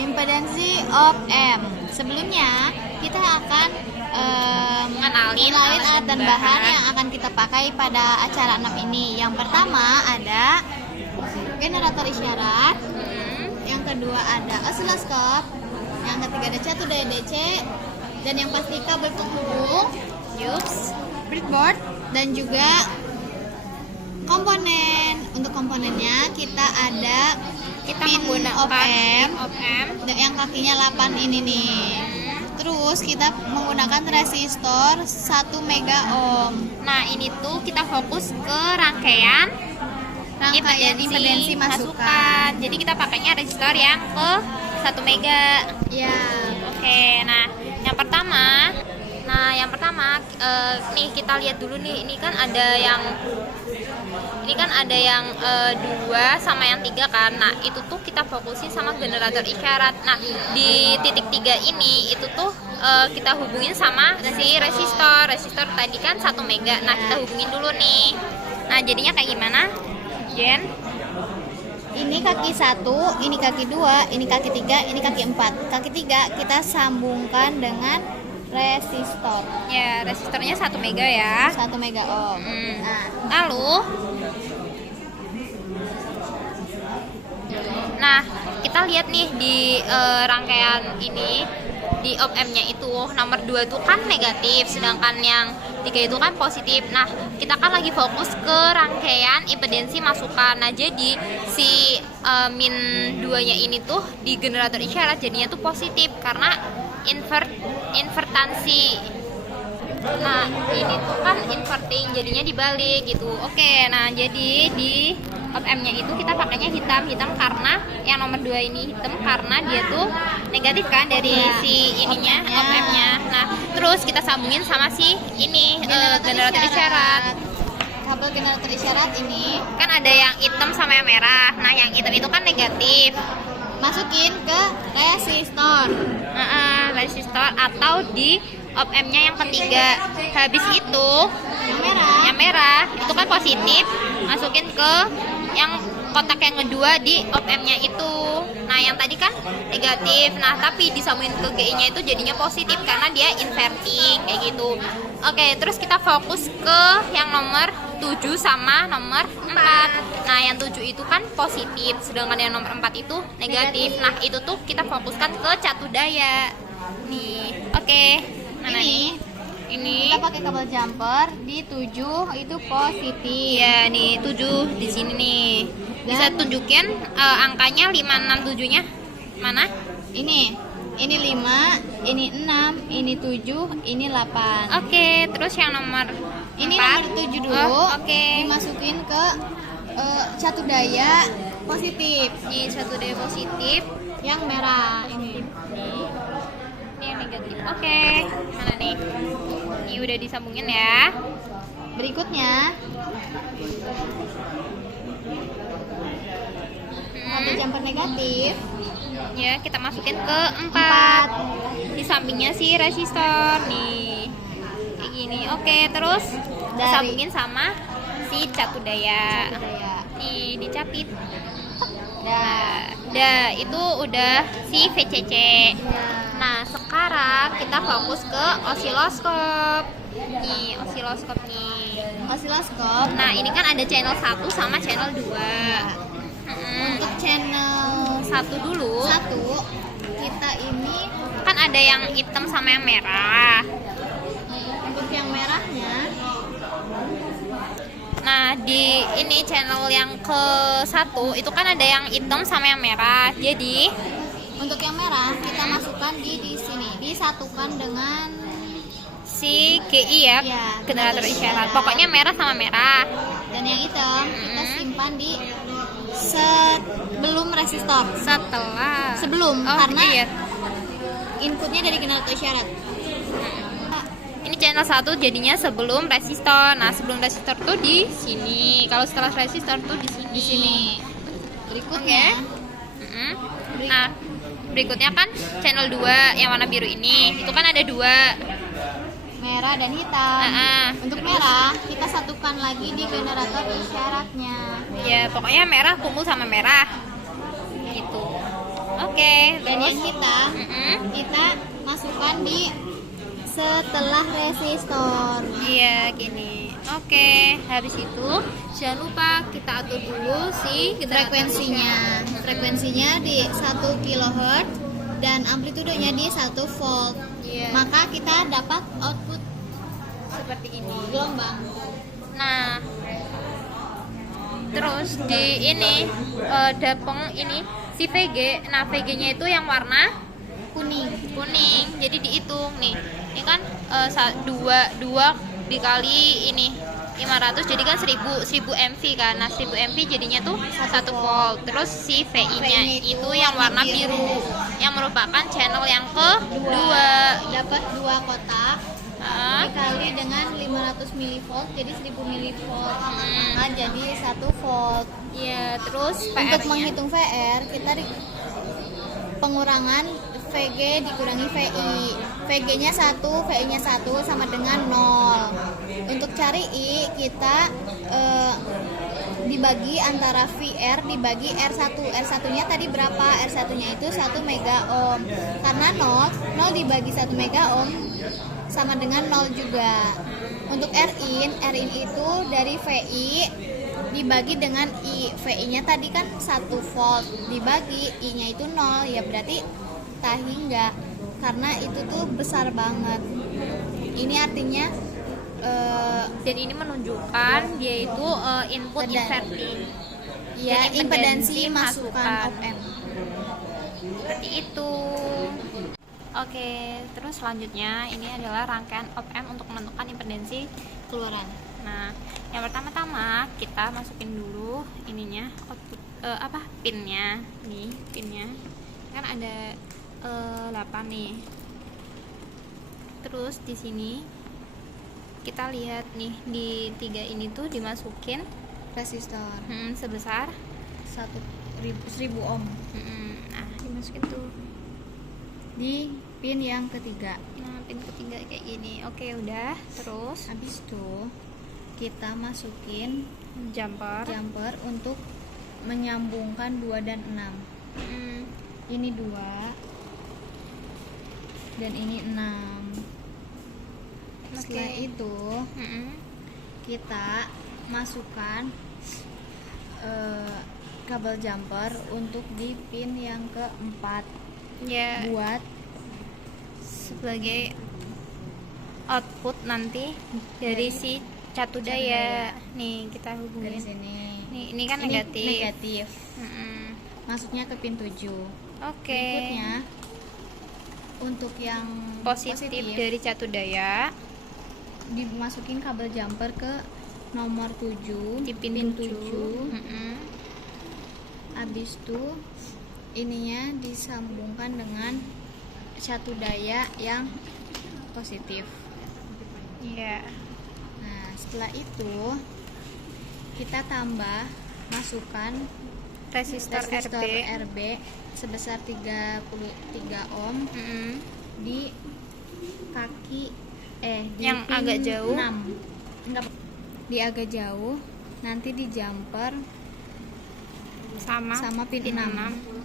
impedansi op amp. Sebelumnya kita akan mengenalin alat dan bahan yang akan kita pakai pada acara 6 ini. Yang pertama ada generator isyarat, yang kedua ada osiloskop, yang ketiga ada catu daya DC, dan yang pasti kabel penghubung, Yups. breadboard, dan juga komponen. Untuk komponennya kita ada pin menggunakan op amp op amp. yang kakinya 8 ini nih. Terus kita menggunakan resistor 1 mega ohm. Nah, ini tuh kita fokus ke rangkaian Impedansi masukan. Jadi kita pakainya resistor yang ke 1 mega. Ya. Oke, nah yang pertama nih kita lihat dulu nih. Ini kan ada yang 2 sama yang 3 kan. Nah, itu tuh kita fokusin sama generator isyarat. Nah, di titik 3 ini itu tuh kita hubungin sama si resistor tadi kan 1 mega. Nah, kita hubungin dulu nih. Nah, jadinya kayak gimana, Jen? Ini kaki 1, ini kaki 2, ini kaki 3, ini kaki 4. Kaki 3 kita sambungkan dengan resistor Ya, resistornya 1 mega ya. 1 mega ohm. Nah, kita lihat nih di rangkaian ini, di op amp-nya itu nomor 2 itu kan negatif, sedangkan yang 3 itu kan positif. Nah, kita kan lagi fokus ke rangkaian impedansi masukan. Nah, jadi si min 2-nya ini tuh di generator isyarat jadinya tuh positif karena invertansi. Nah, ini tuh kan inverting, jadinya dibalik gitu. Oke, nah jadi di op amp-nya itu kita pakainya hitam karena yang nomor 2 ini hitam karena dia tuh negatif kan dari si ininya op amp-nya. Nah, terus kita sambungin sama si ini generator isyarat. Kabel generator isyarat ini Kan ada yang hitam sama yang merah. Nah, yang hitam itu kan negatif. masukin ke resistor. Resistor atau di op amp-nya yang ketiga. Habis itu yang merah itu kan positif, masukin ke yang kotak yang kedua di op amp-nya itu. Nah, yang tadi kan negatif. Nah, tapi disambungin ke GI-nya itu jadinya positif karena dia inverting kayak gitu. Oke, terus kita fokus ke yang nomor 7 sama nomor 4. Nah, yang 7 itu kan positif, sedangkan yang nomor 4 itu negatif. Nah, itu tuh kita fokuskan ke catu daya. Nih. Oke. Mana nih? Ini Kita pakai kabel jumper di 7 itu positif. ya nih 7 di sini nih. Bisa tunjukin angkanya 567-nya mana? Ini 5, ini 6, ini 7, ini 8. Oke, terus yang nomor Ini 4. nomor 7 dulu. Oke. Dimasukin ke catu daya positif Nih satu daya positif, yang merah ini. ini yang negatif. Oke, mana nih? Ini udah disambungin ya. Berikutnya kabel jumper negatif Ya, kita masukin ke 4. Di sampingnya si resistor nih. Kayak gini. Oke, terus disambungin sama si catu daya. daya. Nih, dicapit. Dah. Dah, itu udah si VCC. Nah, sekarang kita fokus ke osiloskop. Nih, osiloskop nih. Osiloskop. Nah, ini kan ada channel 1 sama channel 2. Untuk channel 1 dulu. 1 kita ini Kan ada yang hitam sama yang merah. untuk yang merahnya Nah, di ini channel yang ke 1 itu kan ada yang hitam sama yang merah. Jadi, untuk yang merah kita masukkan di sini, disatukan dengan si GI ya, Ya, generator generator isyarat. isyarat. Pokoknya merah sama merah. dan yang hitam kita simpan di sebelum resistor. Setelah Karena iya. inputnya dari generator isyarat. Ini channel 1 jadinya sebelum resistor. Nah, sebelum resistor tuh di sini. Kalau setelah resistor tuh di sini. Di sini. Berikutnya Mm-mm. Nah, berikutnya kan channel 2 yang warna biru ini. Itu kan ada 2. merah dan hitam. Untuk Terus? merah kita satukan lagi di generator isyaratnya. Ya, pokoknya merah kumpul sama merah. Gitu. Oke, Dan terus yang hitam kita masukkan di setelah resistor. iya gini. Oke, habis itu jangan lupa kita atur dulu si Frekuensinya di 1 kHz dan amplitudenya di 1 volt. Iya. Maka kita dapat output seperti ini. gelombang. Nah, terus di ini dapeng ini si VG. Nah, VG-nya itu yang warna Kuning. Jadi dihitung nih. Ini kan 2 dikali ini 500 jadi kan 1000 MV kan. Nah, 1000 MV jadinya tuh 1 volt. Terus si VI-nya itu yang warna biru yang merupakan channel yang kedua. Dapat 2 kotak dikali dengan 500 mV jadi 1000 mV. Maka jadi 1 volt. Iya, terus Untuk PR-nya menghitung VR kita pengurangan VG dikurangi VI. VG-nya 1, VI-nya 1 sama dengan 0. Untuk cari I kita dibagi antara VR dibagi R1. R1-nya tadi berapa? R1-nya itu 1 mega ohm. Karena 0 dibagi 1 mega ohm sama dengan 0 juga. Untuk Rin itu dari VI dibagi dengan I. VI-nya tadi kan 1 volt dibagi I-nya itu 0, ya berarti tahi enggak, karena itu tuh besar banget. Ini artinya dan ini menunjukkan dia itu input Pedan- inverting. ya Dan impedansi impedansi masukan masukan. op amp. Seperti itu. Oke, terus selanjutnya ini adalah rangkaian op amp untuk menentukan impedansi Keluaran. Nah, yang pertama-tama kita masukin dulu ininya output pinnya. Nih, pinnya. Kan ada 8 nih. Terus di sini kita lihat nih di 3 ini tuh dimasukin Resistor sebesar 1000 ohm nah, dimasukin tuh. di pin yang ketiga. Nah, pin ketiga kayak gini. Oke, udah. Terus Habis itu kita masukin jumper. jumper untuk menyambungkan 2 dan 6. Ini 2 dan ini 6. Setelah Oke. itu kita masukkan kabel jumper untuk di pin yang keempat Ya, buat sebagai output nanti dari si catu daya. Nih, kita dari hubungin. sini. Ini kan Ini negatif. negatif. Masuknya ke pin 7. Oke. Berikutnya untuk yang Positif dari catu daya dimasukin kabel jumper ke nomor 7 di pin 7. 7. Habis itu ininya disambungkan dengan catu daya yang positif. Iya. Nah, setelah itu kita tambah masukkan Resistor resistor RB. RB sebesar 33 ohm di kaki di Yang pin agak jauh. 6. Enggak, di agak jauh, nanti di jumper sama pin 6.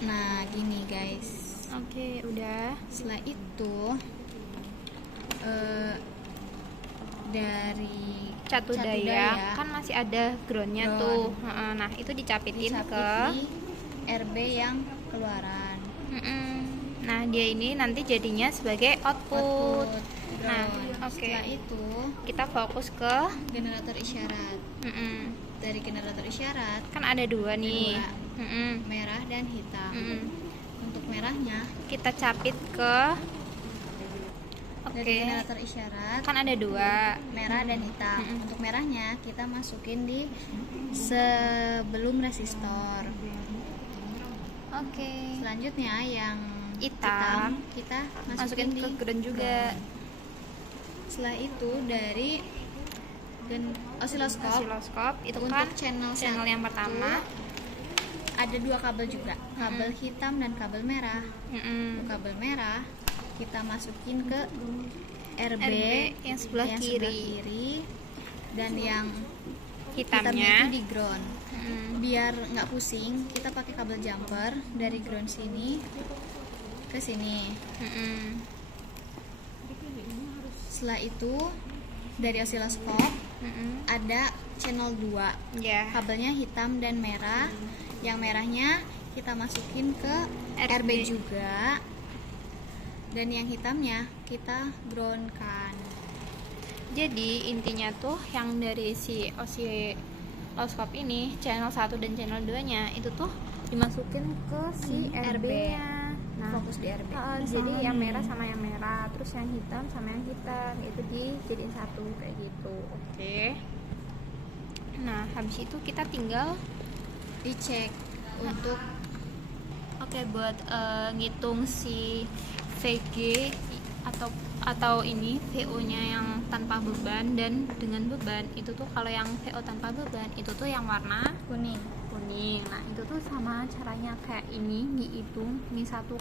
Nah, gini guys. Oke, udah. Setelah itu dari Catu daya kan masih ada groundnya Ground. tuh. Nah, itu dicapitin dicapit ke di RB yang keluaran. Nah, dia ini nanti jadinya sebagai output. Nah, Ground. oke. Setelah itu Kita fokus ke generator isyarat. Dari generator isyarat kan ada 2 nih. merah dan hitam. Untuk merahnya Kita capit ke dari generator isyarat kan ada 2. merah dan hitam. Untuk merahnya kita masukin di sebelum resistor. Oke. Selanjutnya yang Hitam kita masukin masukin ke di ground juga. Setelah itu dari osiloskop Osiloskop itu untuk kan channel yang 1 pertama. ada 2 kabel juga, kabel hitam dan kabel merah. Untuk kabel merah kita masukin ke RB yang sebelah kiri. dan yang hitamnya. itu di ground. Biar nggak pusing, kita pakai kabel jumper dari ground sini ke sini. Setelah itu dari osiloskop ada channel 2. Ya. Kabelnya hitam dan merah. Yang merahnya kita masukin ke RB juga. Dan yang hitamnya kita groundkan. Jadi intinya tuh yang dari si osiloskop ini channel 1 dan channel 2 nya itu tuh dimasukin ke si RB nya. Nah, Fokus di RB. jadi yang merah sama yang merah, terus yang hitam sama yang hitam itu dijadiin satu kayak gitu. Oke. Nah, habis itu kita tinggal Dicek untuk buat ngitung si VG atau ini VO-nya yang tanpa beban dan dengan beban. Itu tuh kalau yang VO tanpa beban itu tuh yang warna kuning. Nah, itu tuh sama caranya kayak ini dihitung. Ini 1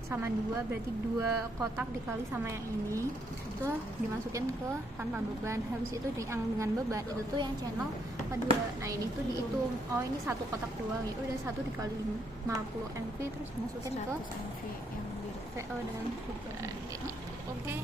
sama 2 berarti 2 kotak dikali sama yang ini itu dimasukin ke tanpa beban. Habis itu yang dengan beban itu tuh yang channel kedua. Nah, ini tuh dihitung. Oh, ini 1 kotak doang. Ya udah 1 dikali 50 MV terus dimasukin ke MV yang biru. VO dengan beban. Oke.